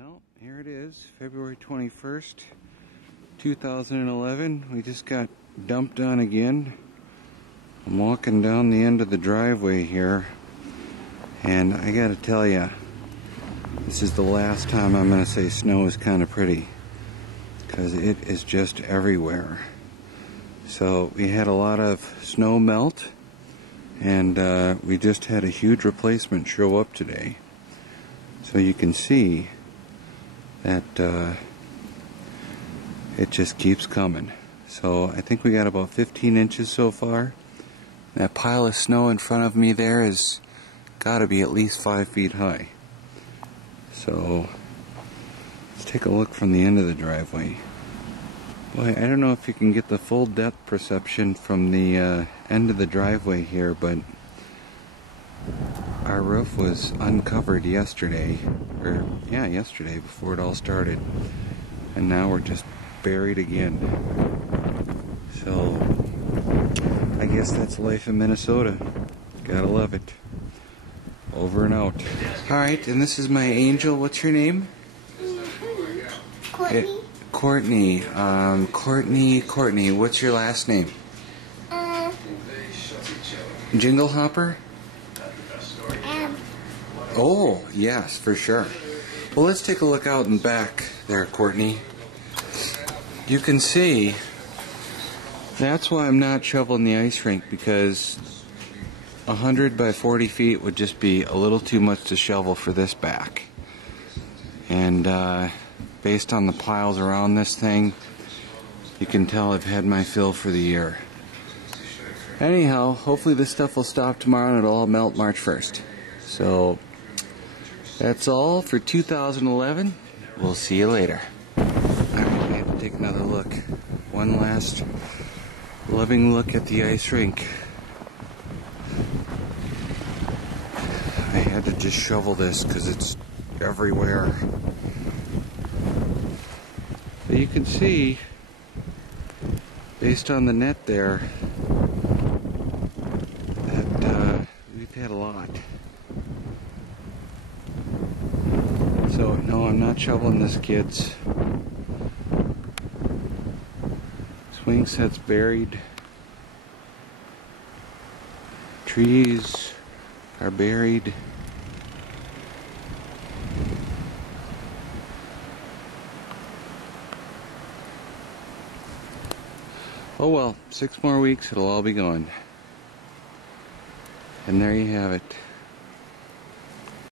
Well, here it is, February 21st, 2011. We just got dumped on again. I'm walking down the end of the driveway here, and I gotta tell ya, this is the last time I'm gonna say snow is kind of pretty, because it is just everywhere. So we had a lot of snow melt, and we just had a huge replacement show up today. So you can see that it just keeps coming. So I think we got about 15 inches so far. That pile of snow in front of me there has got to be at least 5 feet high. So let's take a look from the end of the driveway. Boy, I don't know if you can get the full depth perception from the end of the driveway here, but our roof was uncovered yesterday, yesterday before it all started, and now we're just buried again. So I guess that's life in Minnesota. Gotta love it. Over and out. Alright, and this is my angel. What's your name? Courtney. Courtney. What's your last name? Jinglehopper? Oh, yes, for sure. Well, let's take a look out and back there, Courtney. You can see that's why I'm not shoveling the ice rink, because 100 by 40 feet would just be a little too much to shovel for this back. And based on the piles around this thing, you can tell I've had my fill for the year. Anyhow, hopefully this stuff will stop tomorrow and it'll all melt March 1st. So that's all for 2011. We'll see you later. Alright, I have to take another look. One last loving look at the ice rink. I had to just shovel this because it's everywhere. But you can see, based on the net there, that we've had a lot. So no, I'm not shoveling this, kids. Swing set's buried. Trees are buried. Oh well, 6 more weeks, it'll all be gone. And there you have it.